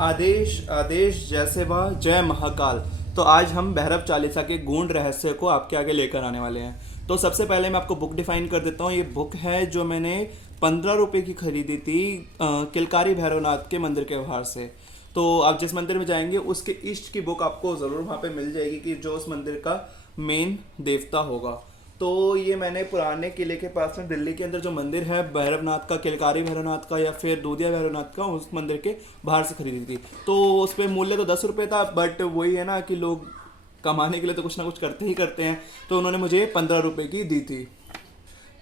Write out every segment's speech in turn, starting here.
आदेश आदेश जैसे वह जय महाकाल। तो आज हम भैरव चालीसा के गूढ़ रहस्य को आपके आगे लेकर आने वाले हैं। तो सबसे पहले मैं आपको बुक डिफाइन कर देता हूँ। ये बुक है जो मैंने 15 रुपये की खरीदी थी किलकारी भैरवनाथ के मंदिर के बाहर से। तो आप जिस मंदिर में जाएंगे उसके इष्ट की बुक आपको ज़रूर वहाँ पे मिल जाएगी कि जो उस मंदिर का मेन देवता होगा। तो ये मैंने पुराने किले के पास में दिल्ली के अंदर जो मंदिर है भैरवनाथ का, किलकारी भैरवनाथ का या फिर दूधिया भैरवनाथ का, उस मंदिर के बाहर से खरीदी थी। तो उस पर मूल्य तो 10 रुपये था, बट वही है ना कि लोग कमाने के लिए तो कुछ ना कुछ करते ही करते हैं। तो उन्होंने मुझे 15 रुपये की दी थी।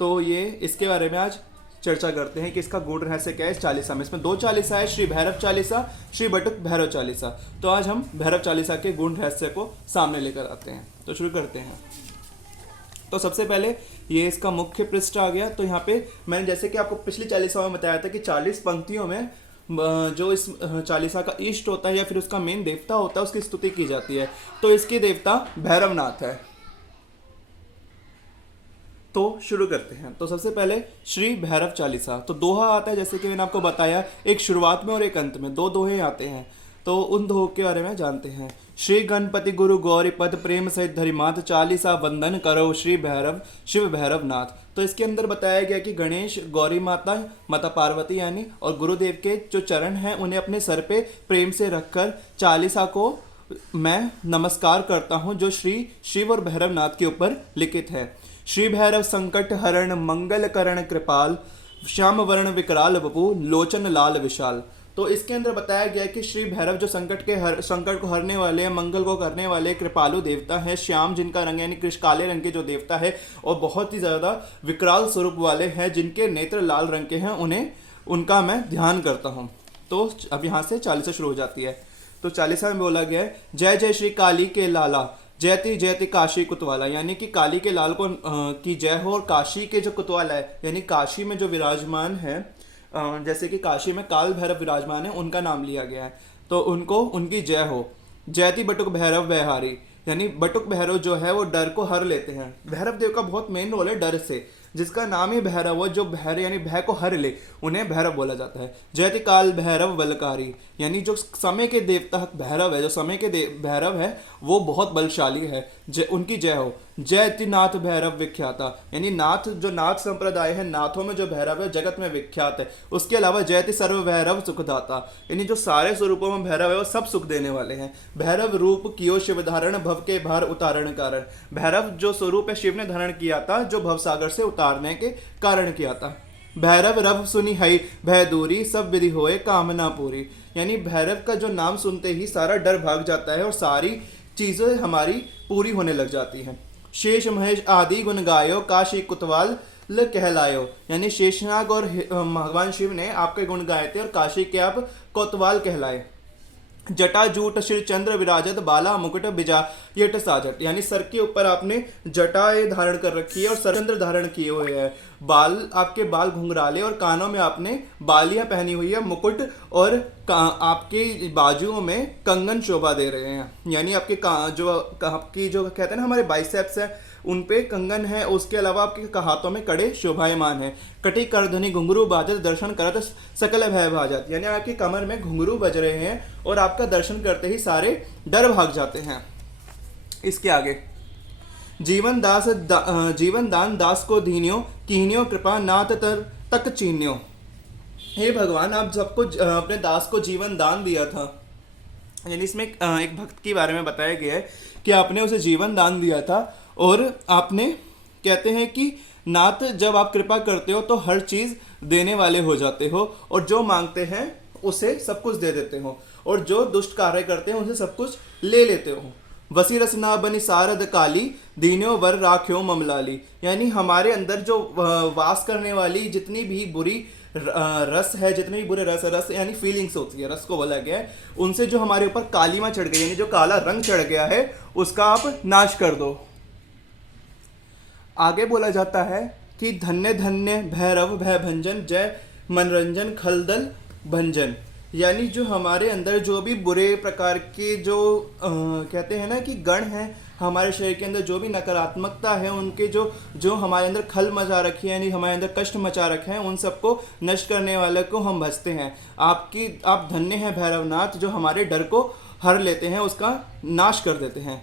तो ये इसके बारे में आज चर्चा करते हैं कि इसका गूढ़ रहस्य क्या है इस चालीसा में। इसमें 2 चालीसा है, श्री भैरव चालीसा, श्री बटुक भैरव चालीसा। तो आज हम भैरव चालीसा के गूढ़ रहस्य को सामने लेकर आते हैं। तो शुरू करते हैं। तो सबसे पहले ये इसका मुख्य पृष्ठ आ गया। तो यहाँ पे मैंने जैसे कि आपको पिछली चालीसा में बताया था कि 40 पंक्तियों में जो इस चालीसा का इष्ट होता है या फिर उसका मेन देवता होता है उसकी स्तुति की जाती है। तो इसके देवता भैरवनाथ है। तो शुरू करते हैं। तो सबसे पहले श्री भैरव चालीसा। तो दोहा आता है, जैसे कि मैंने आपको बताया, एक शुरुआत में और एक अंत में 2 दोहे आते हैं। तो उन दोहों के बारे में जानते हैं। श्री गणपति गुरु गौरी पद प्रेम सहित धरिमात चालीसा वंदन करो श्री भैरव शिव भैरव नाथ। तो इसके अंदर बताया गया कि गणेश, गौरी माता, माता पार्वती यानी, और गुरुदेव के जो चरण हैं उन्हें अपने सर पे प्रेम से रखकर चालीसा को मैं नमस्कार करता हूँ जो श्री शिव और भैरव नाथ के ऊपर लिखित है। श्री भैरव संकट हरण मंगल करण कृपाल, श्याम वर्ण विकराल वपु लोचन लाल विशाल। तो इसके अंदर बताया गया कि श्री भैरव जो संकट को हरने वाले, मंगल को करने वाले कृपालु देवता है। श्याम जिनका रंग यानी कृष्ण काले रंग के जो देवता है, और बहुत ही ज़्यादा विकराल स्वरूप वाले हैं जिनके नेत्र लाल रंग के हैं, उनका मैं ध्यान करता हूँ। तो अब यहाँ से चालीसा शुरू हो जाती है। तो चालीसा में बोला गया है, जय जय श्री काली के लाला, जयति जयति काशी कुतवाला। यानी कि काली के लाल को की जय हो, और काशी के जो कुतवाला है यानी काशी में जो विराजमान है, जैसे कि काशी में काल भैरव विराजमान है, उनका नाम लिया गया है। तो उनको उनकी जय हो। जयति बटुक भैरव व्यहारी, यानी बटुक भैरव जो है वो डर को हर लेते हैं। भैरव देव का बहुत मेन रोल है डर से, जिसका नाम ही भैरव हो, जो भैरव यानी भय को हर ले, उन्हें भैरव बोला जाता है। जयति काल भैरव बलकारी, यानी जो समय के देवता भैरव है, जो समय के भैरव है वो बहुत बलशाली है, उनकी जय हो। जयति नाथ भैरव विख्याता, यानी नाथ जो नाथ संप्रदाय है, नाथों में जो भैरव है जगत में विख्यात है। उसके अलावा जयति सर्व भैरव सुखदाता, यानी जो सारे स्वरूपों में भैरव है वो सब सुख देने वाले हैं। भैरव रूप कियो शिव धारण, भव के भार उतारण कारण। भैरव जो स्वरूप है शिव ने धारण किया था, जो भवसागर से उतारने के कारण किया था। भैरव रव सुनी हई भय दूरी, सब विधि होए कामना पूरी। यानी भैरव का जो नाम सुनते ही सारा डर भाग जाता है और सारी चीजें हमारी पूरी होने लग जाती हैं। शेष महेश आदि गुण गायो, काशी कुतवाल कहलायो। यानी शेषनाग और भगवान शिव ने आपके गुण गाए थे और काशी के आप कोतवाल कहलाए। जटा जूट श्री चंद्र विराजत, बाला मुकुट बिजा यट साजट। यानी सर के ऊपर आपने जटाएं धारण कर रखी है और सरचंद्र धारण किए हुए हैं। आपके बाल घुंघराले और कानों में आपने बालियां पहनी हुई है, मुकुट, और आपके बाजुओं में कंगन शोभा दे रहे हैं। यानी आपकी जो कहते हैं ना हमारे बाइसेप्स है, उन पे कंगन है। उसके अलावा आपके हाथों में कड़े शोभायमान है। कटी करधनी घुंघरू बाजत, दर्शन करत सकल भय भाजत। यानी आपकी कमर में घुंघरू बज रहे हैं और आपका दर्शन करते ही सारे डर भाग जाते हैं। इसके आगे, जीवन दान दास को दीन्यो, कीन्यो कृपा नाथ तर तक चीन्यो। हे भगवान, आप सबको अपने दास को जीवन दान दिया था। यानी इसमें एक भक्त के बारे में बताया गया है कि आपने उसे जीवन दान दिया था, और आपने कहते हैं कि नाथ जब आप कृपा करते हो तो हर चीज़ देने वाले हो जाते हो, और जो मांगते हैं उसे सब कुछ दे देते हो, और जो दुष्ट कार्य करते हैं उसे सब कुछ ले लेते हो। वसी रसना बनी सारद काली, दीन्यो वर राख्यो ममलाली। यानी हमारे अंदर जो वास करने वाली जितनी भी बुरी रस है, जितने भी बुरे रस यानी फीलिंग्स होती है, रस को बोला गया है, उनसे जो हमारे ऊपर कालीमा चढ़ गई यानी जो काला रंग चढ़ गया है उसका आप नाश कर दो। आगे बोला जाता है कि धन्य धन्य भैरव भय भंजन, जय मनरंजन खलदल भंजन। यानी जो हमारे अंदर जो भी बुरे प्रकार के जो कहते हैं ना कि गण हैं, हमारे शरीर के अंदर जो भी नकारात्मकता है, उनके जो जो हमारे अंदर खल मचा रखी है, यानी हमारे अंदर कष्ट मचा रखे हैं, उन सबको नष्ट करने वाले को हम भजते हैं। आप धन्य हैं भैरवनाथ, जो हमारे डर को हर लेते हैं, उसका नाश कर देते हैं।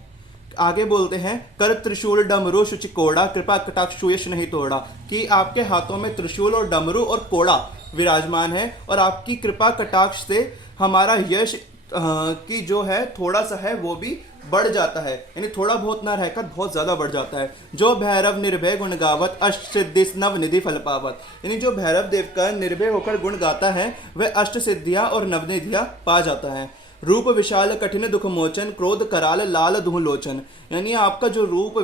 आगे बोलते हैं, कर त्रिशूल डमरू शुचि कोड़ा, कृपा कटाक्ष यश नहीं तोड़ा। कि आपके हाथों में त्रिशूल और डमरू और कोड़ा विराजमान है, और आपकी कृपा कटाक्ष से हमारा यश की जो है थोड़ा सा है वो भी बढ़ जाता है, यानी थोड़ा बहुत ना रहकर बहुत ज्यादा बढ़ जाता है। जो भैरव निर्भय गुण गावत, अष्ट सिद्धि नव निधि फल पावत। यानी जो भैरव देव का निर्भय होकर गुण गाता है, वह अष्ट सिद्धियां और नवनिधियां पा जाता है। रूप विशाल कठिन दुख मोचन, क्रोध कराल लाल दुह लोचन। यानी आपका जो रूप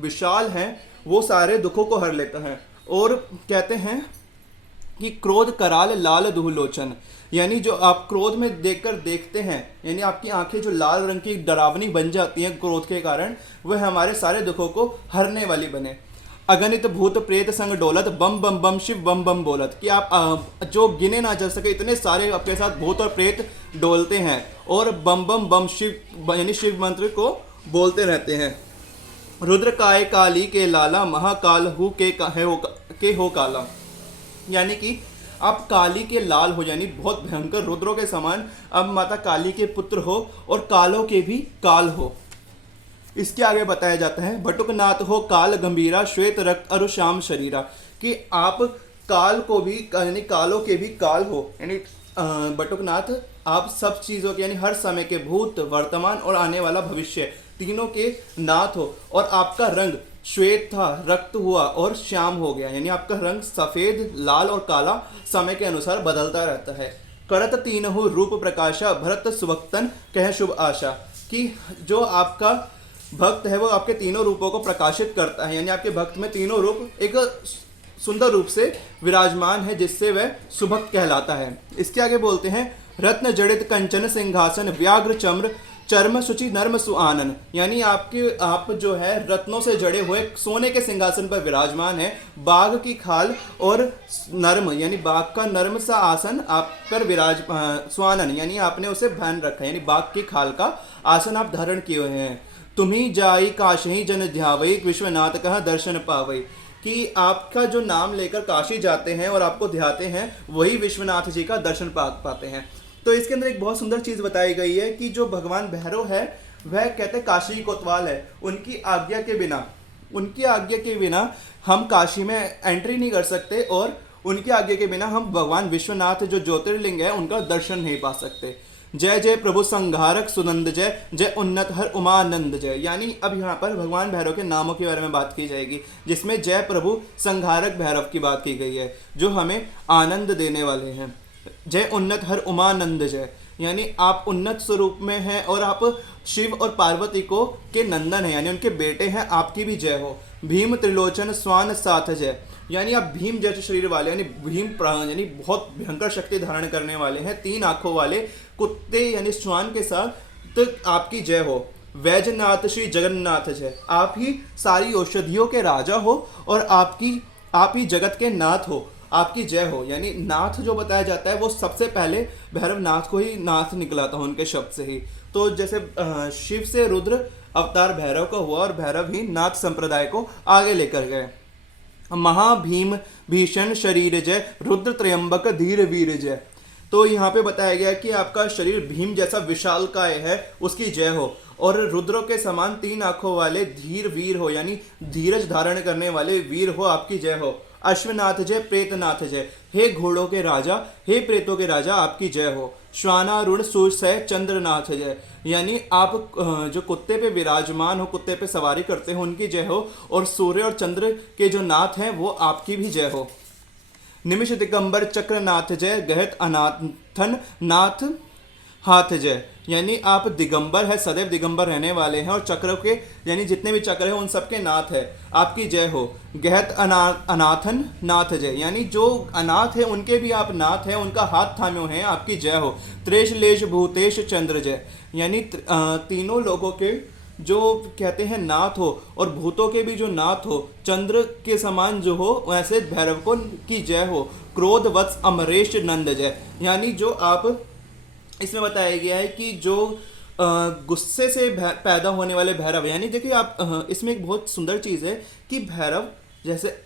विशाल है वो सारे दुखों को हर लेता है। और कहते हैं कि क्रोध कराल लाल दुह लोचन, यानी जो आप क्रोध में देखकर देखते हैं, यानी आपकी आंखें जो लाल रंग की डरावनी बन जाती हैं क्रोध के कारण, वह हमारे सारे दुखों को हरने वाली बने। अगणित भूत प्रेत संग डोलत, बम बम बम शिव बम बम बोलत। कि आप जो गिने ना जा सके इतने सारे अपने साथ भूत और प्रेत डोलते हैं, और बम बम बम शिव यानी शिव मंत्र को बोलते रहते हैं। रुद्र काय काली के लाला, महाकाल हु के हो काला। यानी कि आप काली के लाल हो, यानी बहुत भयंकर रुद्रों के समान अब माता काली के पुत्र हो, और कालों के भी काल हो। इसके आगे बताया जाता है, बटुकनाथ हो काल गंभीरा, श्वेत रक्त अरु श्याम शरीरा। कि आप काल को भी यानी कालों के भी काल हो, यानी बटुकनाथ आप सब चीज़ों के यानी हर समय के भूत वर्तमान और आने वाला भविष्य तीनों के नाथ हो। और आपका रंग श्वेत था, रक्त हुआ और श्याम हो गया, यानी आपका रंग सफेद, लाल और काला समय के अनुसार बदलता रहता है। करत तीनहु रूप प्रकाशा, भरत सुभक्तन कह शुभ आशा। कि जो आपका भक्त है वो आपके तीनों रूपों को प्रकाशित करता है, यानी आपके भक्त में तीनों रूप एक सुंदर रूप से विराजमान है, जिससे वह सुभक्त कहलाता है। इसके आगे बोलते हैं, रत्न जड़ित कंचन सिंहासन, व्याघ्र चम्र चर्म शुचि नर्म सुआनन। यानी आप जो है रत्नों से जड़े हुए सोने के सिंहासन पर विराजमान है। बाघ की खाल और नर्म यानी बाघ का नर्म सा आसन आप पर सुआनन, यानी आपने उसे पहन रखा है, यानी बाघ की खाल का आसन आप धारण किए हुए हैं। तुम्ही जाई काशी जन ध्यावई, विश्वनाथ कहा दर्शन पावई। कि आपका जो नाम लेकर काशी जाते हैं और आपको ध्याते हैं, वही विश्वनाथ जी का दर्शन पाते हैं। तो इसके अंदर एक बहुत सुंदर चीज बताई गई है कि जो भगवान भैरव है वह कहते हैं काशी कोतवाल है। उनकी आज्ञा के बिना हम काशी में एंट्री नहीं कर सकते, और उनकी आज्ञा के बिना हम भगवान विश्वनाथ जो ज्योतिर्लिंग है उनका दर्शन नहीं पा सकते। जय जय प्रभु संघारक सुनंद जय, जय उन्नत हर उमानंद जय। यानी अब यहाँ पर भगवान भैरव के नामों के बारे में बात की जाएगी, जिसमें जय प्रभु संघारक भैरव की बात की गई है, जो हमें आनंद देने वाले हैं। जय उन्नत हर उमानंद जय, यानी आप उन्नत स्वरूप में हैं और आप शिव और पार्वती को के नंदन हैं, यानी उनके बेटे हैं, आपकी भी जय हो। भीम त्रिलोचन स्वान साथ जय, यानी आप भीम जैसे शरीर वाले, यानी यानी बहुत भयंकर शक्ति धारण करने वाले हैं, 3 आंखों वाले कुत्ते यानी श्वान के साथ, तो आपकी जय हो। वैजनाथ श्री जगन्नाथ जय, आप ही सारी औषधियों के राजा हो और आप ही जगत के नाथ हो, आपकी जय हो। यानी नाथ जो बताया जाता है वो सबसे पहले भैरव नाथ को ही नाथ निकला था उनके शब्द से ही। तो जैसे शिव से रुद्र अवतार भैरव का हुआ और भैरव ही नाथ संप्रदाय को आगे लेकर गए। महाभीम भीषण शरीर जय, रुद्र त्रयंबक धीर वीर जय। तो यहाँ पे बताया गया कि आपका शरीर भीम जैसा विशालकाय है, उसकी जय हो। और रुद्रों के समान 3 आंखों वाले धीर वीर हो, यानी धीरज धारण करने वाले वीर हो, आपकी जय हो। अश्वनाथ जय, प्रेतनाथ जय, हे घोड़ों के राजा, हे प्रेतों के राजा, आपकी जय हो। श्वानारूढ़ सूर्य चंद्रनाथ जय, यानी आप जो कुत्ते पे विराजमान हो, कुत्ते पे सवारी करते हो, उनकी जय हो। और सूर्य और चंद्र के जो नाथ हैं वो आपकी भी जय हो। निमिष दिगंबर चक्रनाथ जय, गहत अनाथन नाथ हाथ जय, यानी आप दिगंबर है, सदैव दिगंबर रहने वाले हैं, और चक्र के यानी जितने भी चक्र हैं उन सबके नाथ है, आपकी जय हो। गहत अनाथन नाथ जय, यानी जो अनाथ है उनके भी आप नाथ हैं, उनका हाथ थामे हैं, आपकी जय हो। त्रेश लेश भूतेश चंद्र जय, यानी तीनों लोगों के जो कहते हैं नाथ हो और भूतों के भी जो नाथ हो, चंद्र के समान जो हो, वैसे भैरव को की जय हो। क्रोध वत्स अमरेश नंद जय, यानी जो आप इसमें बताया गया है कि जो गुस्से से पैदा होने वाले भैरव, यानी देखिए आप इसमें एक बहुत सुंदर चीज़ है कि भैरव जैसे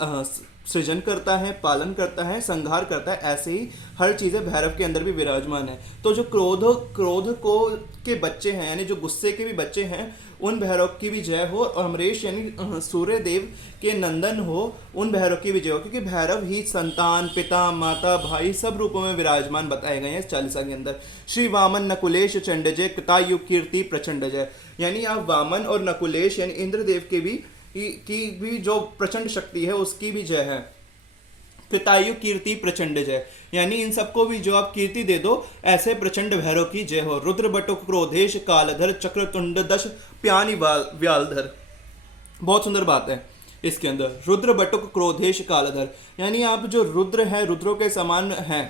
सृजन करता है, पालन करता है, संहार करता है, ऐसे ही हर चीज़ें भैरव के अंदर भी विराजमान है। तो जो क्रोध क्रोध को के बच्चे हैं, यानी जो गुस्से के भी बच्चे हैं, उन भैरव की भी जय हो, और अमरीश यानी सूर्य देव के नंदन हो, उन भैरव की भी जय हो, क्योंकि भैरव ही संतान, पिता, माता, भाई सब रूपों में विराजमान बताए गए हैं इस चालीसा के अंदर। श्री वामन नकुलेश चंड जय, कृतायु कीर्ति प्रचंड जय, यानी आप वामन और नकुलेश यानी इंद्रदेव के भी की भी जो प्रचंड शक्ति है उसकी भी जय है। कृतायु कीर्ति प्रचंड जय, यानी इन सबको भी जो आप कीर्ति दे दो, ऐसे प्रचंड भैरव की जय हो। रुद्र बटुक क्रोधेश कालधर चक्रतुंड दश प्यानी व्यालधर, बहुत सुंदर बात है इसके अंदर। रुद्र बटुक क्रोधेश कालधर, यानी आप जो रुद्र हैं, रुद्रों के समान हैं।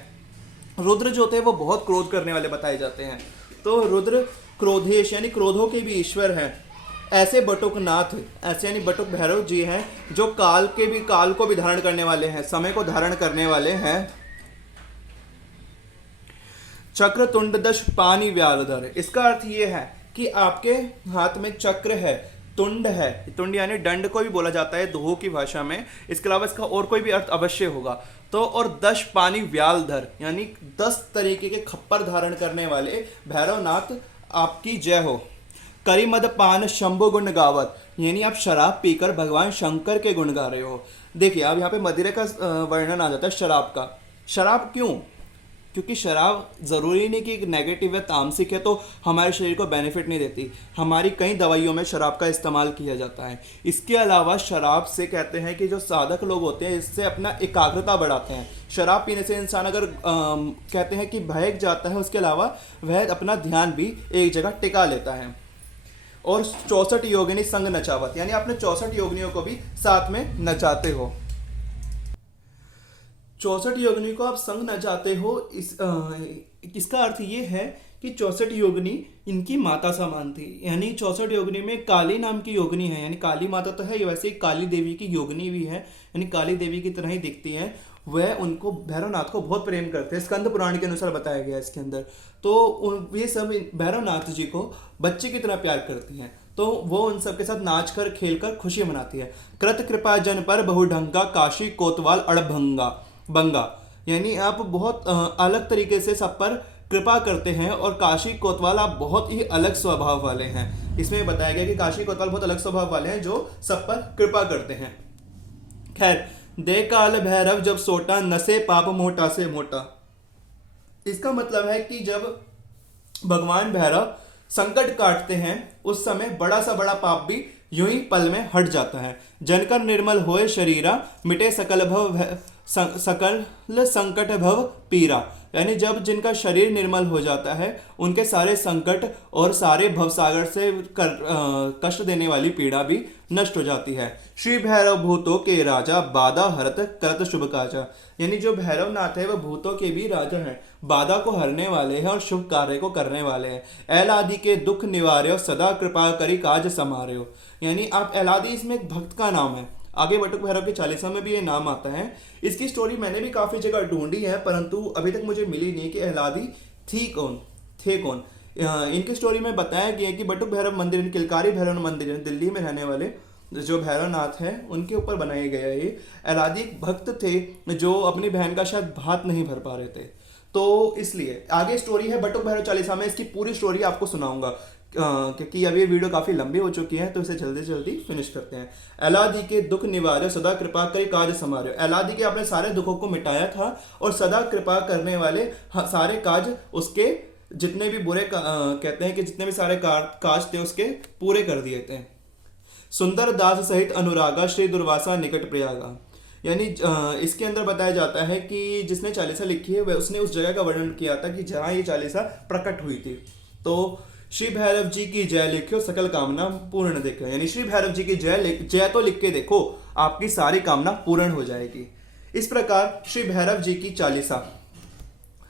रुद्र जो होते हैं वो बहुत क्रोध करने वाले बताए जाते हैं। तो रुद्र क्रोधेश यानी क्रोधों के भी ईश्वर हैं। ऐसे बटुक नाथ, ऐसे यानी बटुक भैरव जी हैं जो काल को भी धारण करने वाले हैं, समय को धारण करने वाले हैं। चक्र तुंड दश पानी व्यालधर, इसका अर्थ ये है कि आपके हाथ में चक्र है, तुंड है, तुंड यानी दंड को भी बोला जाता है दोहो की भाषा में, इसके अलावा इसका और कोई भी अर्थ अवश्य होगा। तो और 10 पानी व्यालधर, यानी 10 तरीके के खप्पर धारण करने वाले भैरवनाथ आपकी जय हो। करी मद पान शंभु गुण गावत, यानी आप शराब पीकर भगवान शंकर के गुण गा रहे हो। देखिए अब यहाँ पे मदिरे का वर्णन आ जाता है शराब का। शराब क्यों? क्योंकि शराब ज़रूरी नहीं कि एक नेगेटिव या तामसिक है तो हमारे शरीर को बेनिफिट नहीं देती। हमारी कई दवाइयों में शराब का इस्तेमाल किया जाता है। इसके अलावा शराब से कहते हैं कि जो साधक लोग होते हैं इससे अपना एकाग्रता बढ़ाते हैं। शराब पीने से इंसान अगर कहते हैं कि बहक जाता है, उसके अलावा वह अपना ध्यान भी एक जगह टिका लेता है। और 64 योगिनी संग नचावत, यानी आपने 64 योगिनियों को भी साथ में नचाते हो। 64 योगिनी को आप संग नचाते हो, इसका अर्थ ये है कि 64 योगिनी इनकी माता समान थी। यानी 64 योगिनी में काली नाम की योगिनी है, यानी काली माता तो है, वैसे ही काली देवी की योगिनी भी है, यानी काली देवी की तरह ही दिखती है। वह उनको भैरवनाथ को बहुत प्रेम करते हैं, स्कंद पुराण के अनुसार बताया गया है इसके अंदर। तो ये सब भैरवनाथ जी को बच्चे की तरह प्यार करती हैं, तो वो उन सब के साथ नाच कर खेल कर खुशी मनाती है। कृत कृपा जन पर बहुढंगा काशी कोतवाल अड़भंगा बंगा, यानी आप बहुत अलग तरीके से सब पर कृपा करते हैं, और काशी कोतवाल आप बहुत ही अलग स्वभाव वाले हैं। इसमें बताया गया कि काशी कोतवाल बहुत अलग स्वभाव वाले हैं जो सब पर कृपा करते हैं। खैर, दे काल भैरव जब सोटा नसे पाप मोटा से मोटा, इसका मतलब है कि जब भगवान भैरव संकट काटते हैं उस समय बड़ा सा बड़ा पाप भी यूं ही पल में हट जाता है। जनकर निर्मल होए शरीरा मिटे सकल संकट भव पीरा, यानी जब जिनका शरीर निर्मल हो जाता है उनके सारे संकट और सारे भवसागर से कष्ट देने वाली पीड़ा भी नष्ट हो जाती है। श्री भैरव भूतों के राजा बाधा हरत करत शुभ काजा, यानी जो भैरवनाथ है वह भूतों के भी राजा हैं, बाधा को हरने वाले हैं और शुभ कार्य को करने वाले हैं। एलादि के दुख निवार्यो सदा कृपा करी काज समार्यो, यानी आप एलादि इसमें एक भक्त का नाम है। आगे बटुक भैरव के चालीसा में भी ये नाम आता है। इसकी स्टोरी मैंने भी काफ़ी जगह ढूंढी है, परंतु अभी तक मुझे मिली नहीं कि एलादी थे कौन। इनकी स्टोरी में बताया गया है कि बटुक भैरव मंदिर, किलकारी भैरव मंदिर दिल्ली में रहने वाले जो भैरवनाथ हैं उनके ऊपर बनाया गया है। ये एलादी एक भक्त थे जो अपनी बहन का शायद भात नहीं भर पा रहे थे, तो इसलिए आगे स्टोरी है बटुक भैरव चालीसा में। इसकी पूरी स्टोरी आपको सुनाऊंगा क्योंकि अभी ये वीडियो काफ़ी लंबी हो चुकी है, तो इसे जल्दी जल्दी फिनिश करते हैं। एलादी के दुख निवार्य सदा कृपा करे काज समार्य, एलादी के आपने सारे दुखों को मिटाया था और सदा कृपा करने वाले सारे काज उसके जितने भी बुरे कहते हैं कि जितने भी सारे काज थे उसके पूरे कर दिए थे। सुंदर दास सहित अनुरागा श्री दुर्वासा निकट प्रयागा, यानी इसके अंदर बताया जाता है कि जिसने चालीसा लिखी है वह उसने उस जगह का वर्णन किया था कि जहाँ ये चालीसा प्रकट हुई थी। तो श्री भैरव जी की जय लिखो सकल कामना पूर्ण देखो, यानी श्री भैरव जी की जय तो लिख के देखो, आपकी सारी कामना पूर्ण हो जाएगी। इस प्रकार श्री भैरव जी की चालीसा,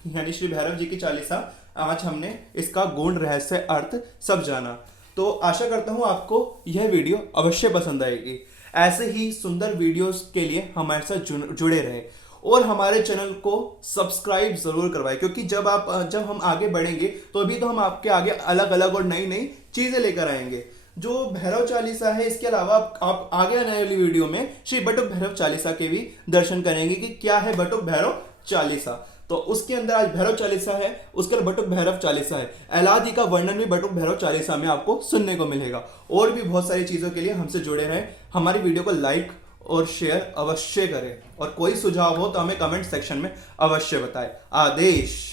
यानी श्री भैरव जी की चालीसा आज हमने इसका गूढ़ रहस्य अर्थ सब जाना। तो आशा करता हूँ आपको यह वीडियो अवश्य पसंद आएगी। ऐसे ही सुंदर वीडियोस के लिए हमारे साथ जुड़े रहे। और हमारे चैनल को सब्सक्राइब जरूर करवाएं, क्योंकि जब हम आगे बढ़ेंगे तो अभी तो हम आपके आगे अलग अलग और नई नई चीजें लेकर आएंगे। जो भैरव चालीसा है, इसके अलावा आप आगे आने वाली वीडियो में श्री बटुक भैरव चालीसा के भी दर्शन करेंगे कि क्या है बटुक भैरव चालीसा। तो उसके अंदर आज भैरव चालीसा है, उसके बाद बटुक भैरव चालीसा है, एलादी का वर्णन भी बटुक भैरव चालीसा में आपको सुनने को मिलेगा। और भी बहुत सारी चीजों के लिए हमसे जुड़े रहें, हमारी वीडियो को लाइक और शेयर अवश्य करें, और कोई सुझाव हो तो हमें कमेंट सेक्शन में अवश्य बताएं। आदेश।